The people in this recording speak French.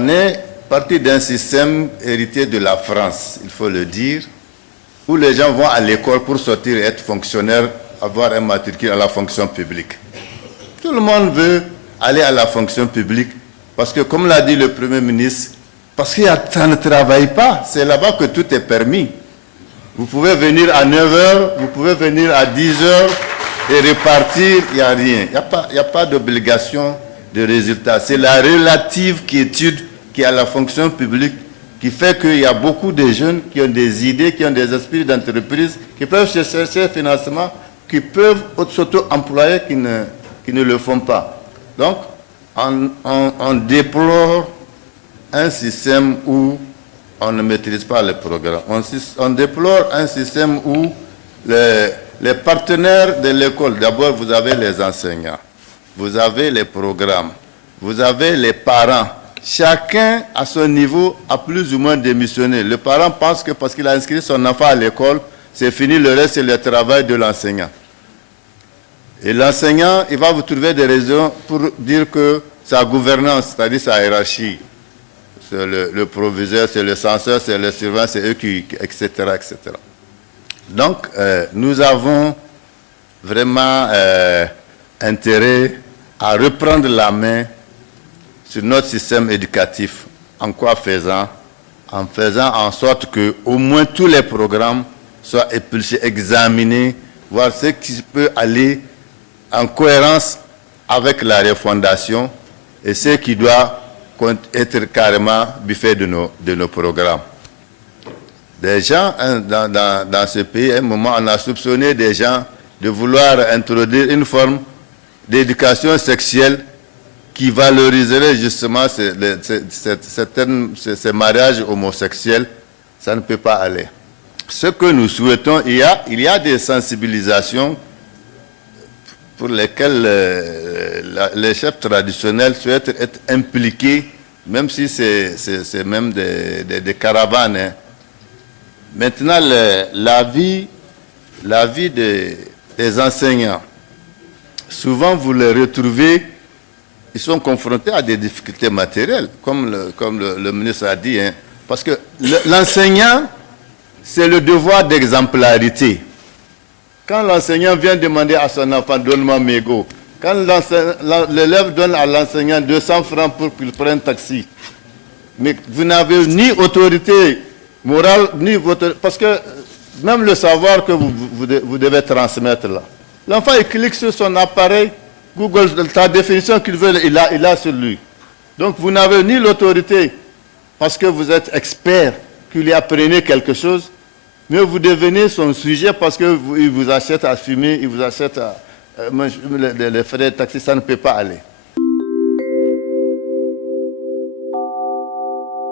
On est parti d'un système hérité de la France, il faut le dire, où les gens vont à l'école pour sortir et être fonctionnaires, avoir un matricule à la fonction publique. Tout le monde veut aller à la fonction publique parce que, comme l'a dit le Premier ministre, parce que ça ne travaille pas, c'est là-bas que tout est permis. Vous pouvez venir à 9h, vous pouvez venir à 10h et repartir, il n'y a rien. Il n'y a pas d'obligation de résultat. C'est la relative quiétude qui est à la fonction publique qui fait qu'il y a beaucoup de jeunes qui ont des idées, qui ont des esprits d'entreprise, qui peuvent chercher un financement, qui peuvent s'auto-employer, qui ne le font pas. Donc, on déplore un système où on ne maîtrise pas les programmes. On déplore un système où les partenaires de l'école, d'abord vous avez les enseignants, vous avez les programmes, vous avez les parents. Chacun, à son niveau, a plus ou moins démissionné. Le parent pense que parce qu'il a inscrit son enfant à l'école, c'est fini, le reste, c'est le travail de l'enseignant. Et l'enseignant, il va vous trouver des raisons pour dire que sa gouvernance, c'est-à-dire sa hiérarchie, c'est le proviseur, c'est le censeur, c'est le surveillant, c'est eux qui, etc., etc. Donc, nous avons vraiment intérêt à reprendre la main sur notre système éducatif. En quoi faisant? En faisant en sorte que au moins tous les programmes soient épluchés, examinés, voir ce qui peut aller en cohérence avec la refondation et ce qui doit être carrément buffé de nos programmes. Des gens, dans ce pays, à un moment, on a soupçonné des gens de vouloir introduire une forme d'éducation sexuelle qui valoriserait justement ces mariages homosexuels. Ça ne peut pas aller. Ce que nous souhaitons, il y a des sensibilisations pour lesquelles les chefs traditionnels souhaitent être impliqués, même si c'est même des caravanes. Hein. Maintenant, la vie des enseignants, souvent vous les retrouvez, ils sont confrontés à des difficultés matérielles, comme le ministre a dit, hein, parce que l'enseignant, c'est le devoir d'exemplarité. Quand l'enseignant vient demander à son enfant, donne-moi mégot, quand l'élève donne à l'enseignant 200 francs pour qu'il prenne un taxi, mais vous n'avez ni autorité morale, ni votre... Parce que même le savoir que vous devez transmettre là, l'enfant il clique sur son appareil, Google, ta définition qu'il veut, il a sur lui. Donc vous n'avez ni l'autorité, parce que vous êtes expert, que lui apprenez quelque chose, mais vous devenez son sujet parce qu'il vous achète à fumer, il vous achète les frais de taxi, ça ne peut pas aller.